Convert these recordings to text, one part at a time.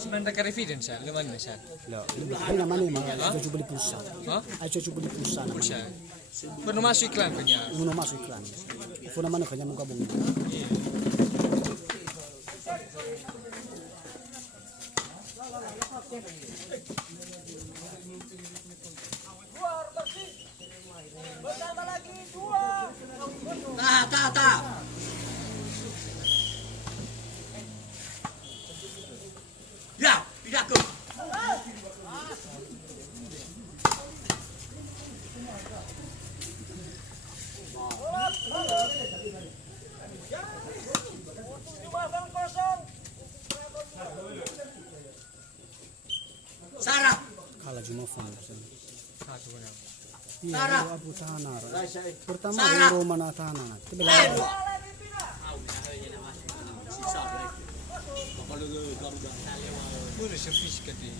Sebenarnya ke evidence ya, lumayan besar. Ini namanya mah coba beli pulsa. Hah? Ayo coba beli pulsa. Pulsa. Pernah masuk iklan punya. Nuno masuk iklan. Funa mana kanya muka bung. Tak. Ya, tidak ke. Sarah. Kalah cuma fan. Satu punya. Iya, Abu Tahanar. Pertama Roma na Tahanar. Tiba Boleh servis ke di.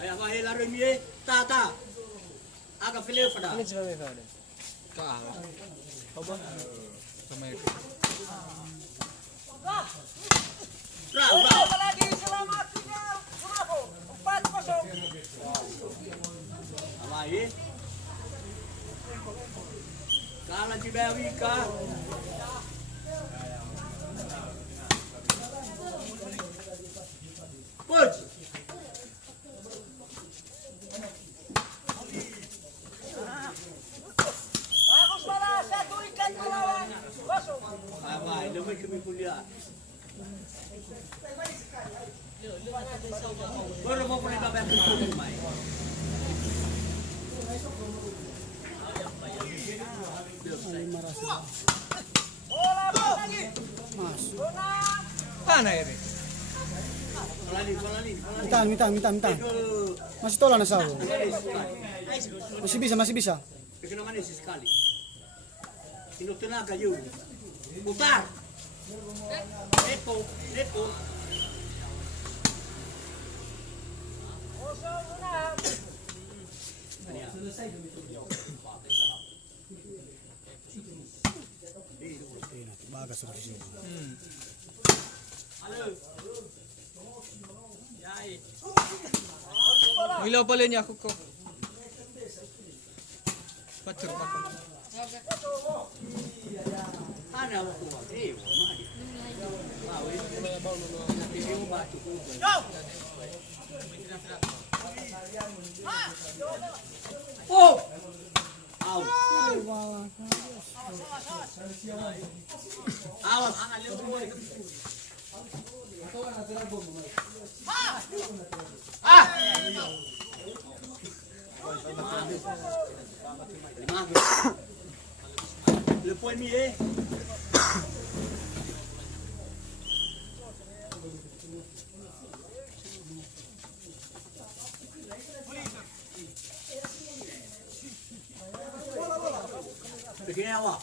Ayah wahai lari mie, tak. Agak file pada. Ini sudah ada. Kah. Apa? Sama itu. Bravo. Lagi selamat tinggal. Bravo. 4-0. Wahai. Kalah di Belgia. Push. Bagus bola, satu ikan melawan. Kosong. Wahai, lebih kami kuliah. Baru mau pernah dapat itu mai. Bola lagi. Mas. Mana ini? Pelali. Minta. Masih tolak na sawo. Masih bisa. Pequeno manis sekali. Ini tenaga yuk. Putar. Lepo. Kosong 6. Bagas sudah di sini. Mau ilaw pala niya ako ko. Patur pa ko. Ana mo ko. Mari. Oh! Out. Awas. Le premier. Begini awak.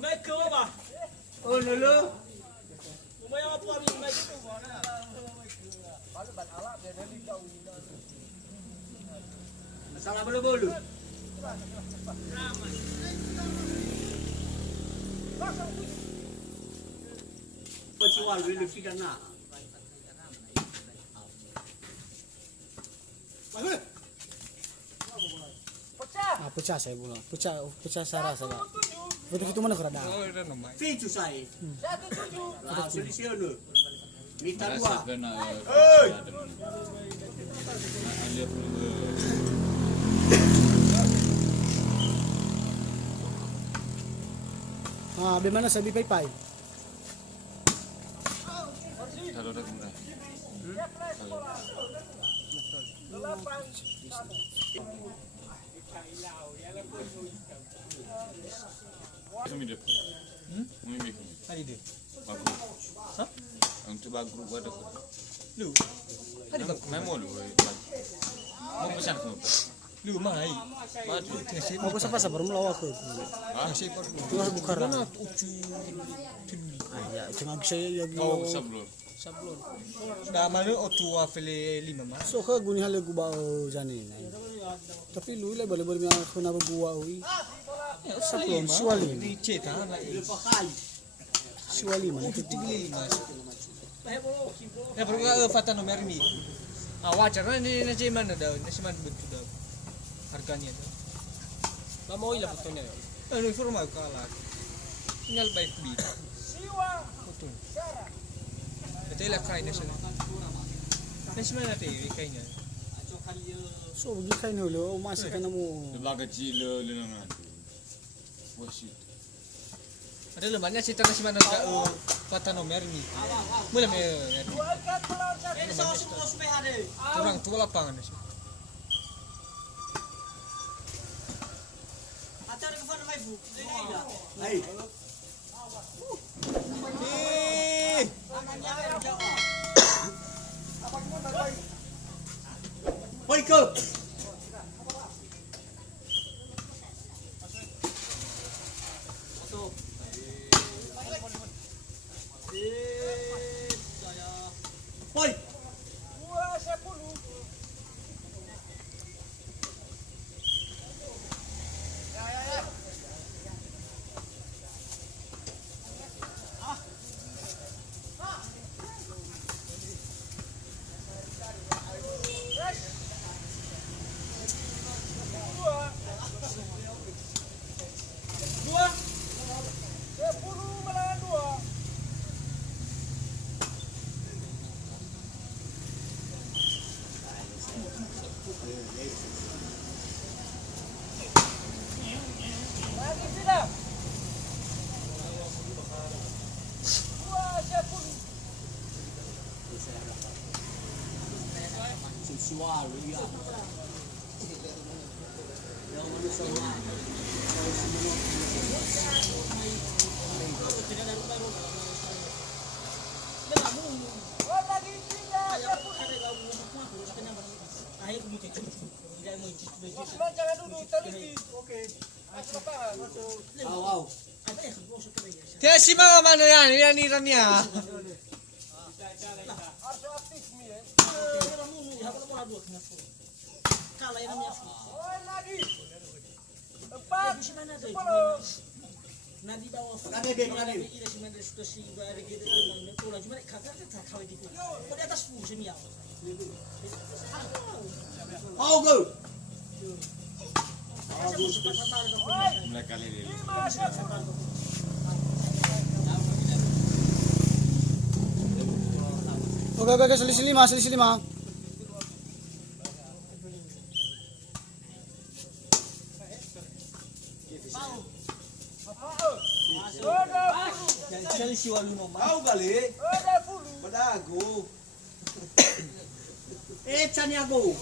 Michael ba? Oh lulu. Umaya apa abi Michael ba na? Masalah bulu-bulu. Peciwal dulu kita nak. Pecah saya bola. Pecah sarah saya. Betul mana kerada. Oh, ito naman. Fitu saya. 1-7. Sudah siapa lu? Minta dua. Bagaimana sabi pay-pay? Ano din? Ha? Ang coba grup ada ko. Lu. Ano ba? Memo lu. Mau pesan ko. Lu, mahal. Madu. Ako sa pasa baru melawa ko. Kasi pa rin. Tuwa bukan. Ano? Ucu. Ya, cuma saya yang Kau sebelum. Sablon. Dah mana otua file 5 mas. So ka guni hale guba jani. Tapi lu le boleh boleh yang kena bergua ui. Sablon suali. Di ceta na. Suali mana tu. 5. Ya perlu fata nomor ni. Wajar ni nasi mana dah, nasi mana betul dah. Harganya dah. Lama oi lah fotonya. Informal kalah. Tinggal baik bi. Betul. Betul lah kain nasi. Nasi mana tu kainya? So pergi kain dulu, masih kena mu. Sebelah kecil lengan. Wasit. Ada lemahnya cerita nasi mana dah fata nomor ni. Mula me. Kurang tua lapangan nasi. Hai. Hoi ke. Hoi. Tiada si mana ya ni Rania. Mulai kali ini. Oke, selisih lima. Selisih walu mau kali. Badago. Chani aku.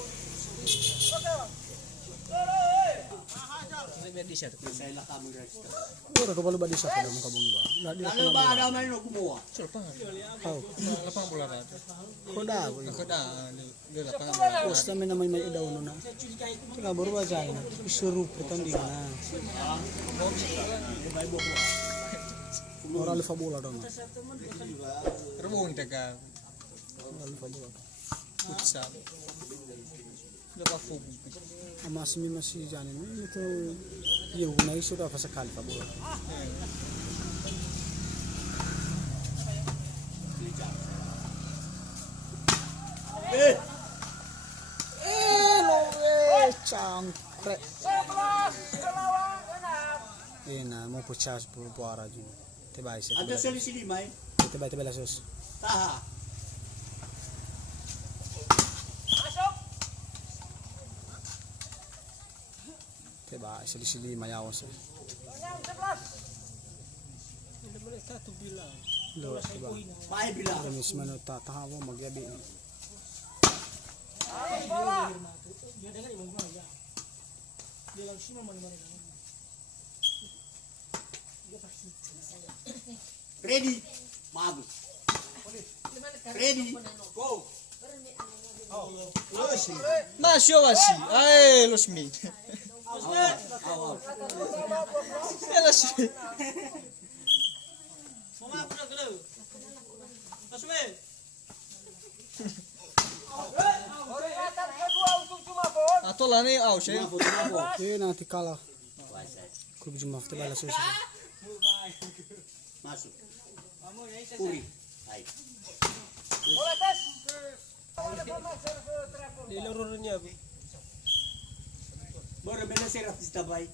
Di situ. Saya lah kamu guys. Ora ko balu badisa ka mo kabong ba. Lalu ba ada main aku mau. Sulpan. Oh, Lapang bola dah. koda ko. Kada dia lapang bola. Post namin naman may idaw no na. Kaya baru ba jay na. Isuru pertandingan. Ora alfa bola dong. Rebung tega. Alfa bola. Futsal. Lepas football. Masih janin itu iya unai sudah fasa kali Pak bola. Cangkrek. Nah mau pecah 10 puara juga. Tebay sih. Ada selisih 5. Tebay lasos. Taha. Tebay selisih 5 yawas. Lo tebay. Mai bilang. Kami semana tak tahu magyabi. Ready. Mago. Ready. Go. Mas yo wasi. Ai Losmi. Ya Losmi. Mama pura gelo. Losmi. Tolong nih, saya. Dia nanti kalah. Klub Jumat itu balas susah. Masuk. Uri. Hai. Bola tes. Bora bela serap di tabay.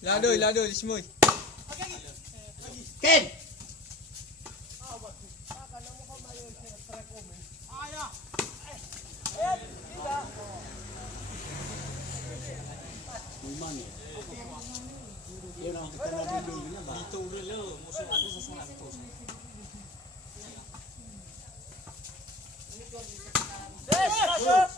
Lado, semua. Ken. Memang ya. Dia orang kita nak dulu ni bah. Itu dulu, musuh aku sesuatu. Tes masuk.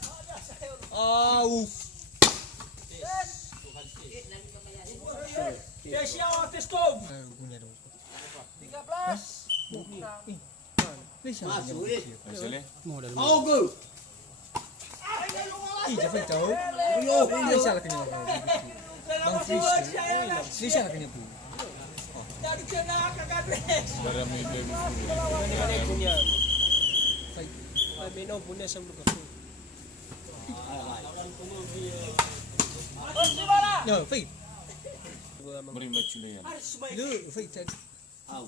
Tes ya, tes tom. 13. Masuk eh. Hasil eh? Modal. Oh go. Jangan tahu. Yo. Ini salah kena. Bang Fris salah kena tu. Dari kena kakak. Barang may baby Kunci bola. No, Fai. Beri baju yan. Lu, Fai tadi. Au.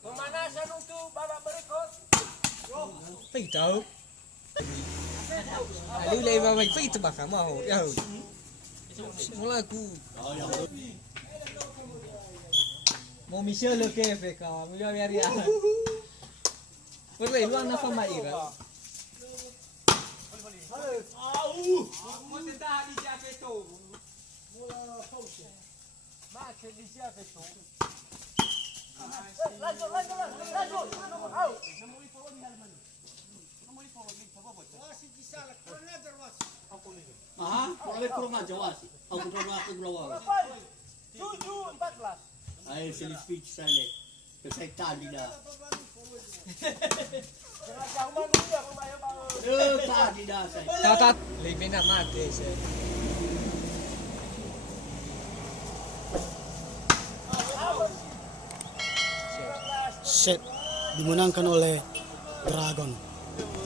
Pemanasan untuk babak berikut. Fai tahu. Lu lagi babak Fai terbakar mau. Ya. Semula aku. Mau Michelle lo que fe ka, mo ya biar ya. Pero lu anak pa maira. Mo tentar di Jafeto. Macam di Jafeto. Lanjut. Au. Aha, kalau kurang aja wasi. Aku berlawan. 7-14. Ay, sila speech sana. Kasi tadi dah. Jangan jauh mana ya pemain baru. Tadi dah saya. Tatat, lebih nak mati saya. Set dimenangkan oleh Dragon.